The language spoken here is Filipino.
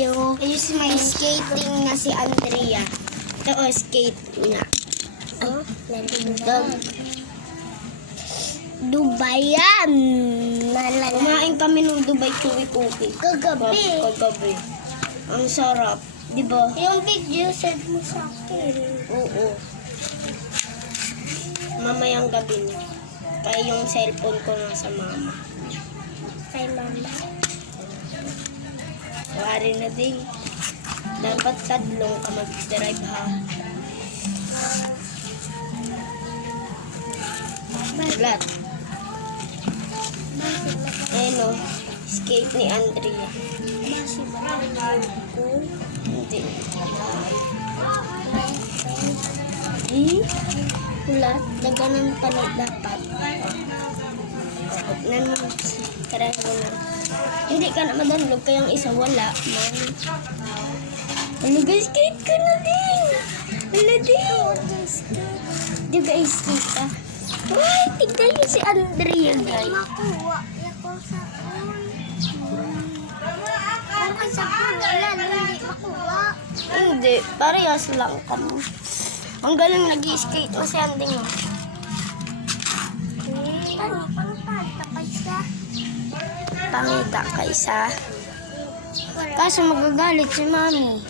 video. Ayos may skating na si Andrea. Ito skate nga. Oh, Dubai yan. Kumain kami ng Dubai chewy cookie. Kagabi. Kagabi. Ang sarap. Diba? Yung video send mo sa akin. Oo. Mamayang gabi na. Kaya yung cellphone ko nasa mama. Kay mama. Wari na din. Dapat tatlong ka mag-drive ha. Ulat. Ayun o. Skate ni Andrea. Hindi. Ulat, daganan pala dapat. Nan, try mo na. Hindi ka na madanlog, kayang isa wala. Man. Nag-skate ka na din. Wala din. Di ba skate ka? Uy, tignan niyo si Andrea, guys. Makuha. Ako sa Kung sa wala, hindi makuha. Hindi, parehas lang kami. Ang galing nag-skate mo si Anding mo. Pangita ka isa. Kaso magagalit si Mami.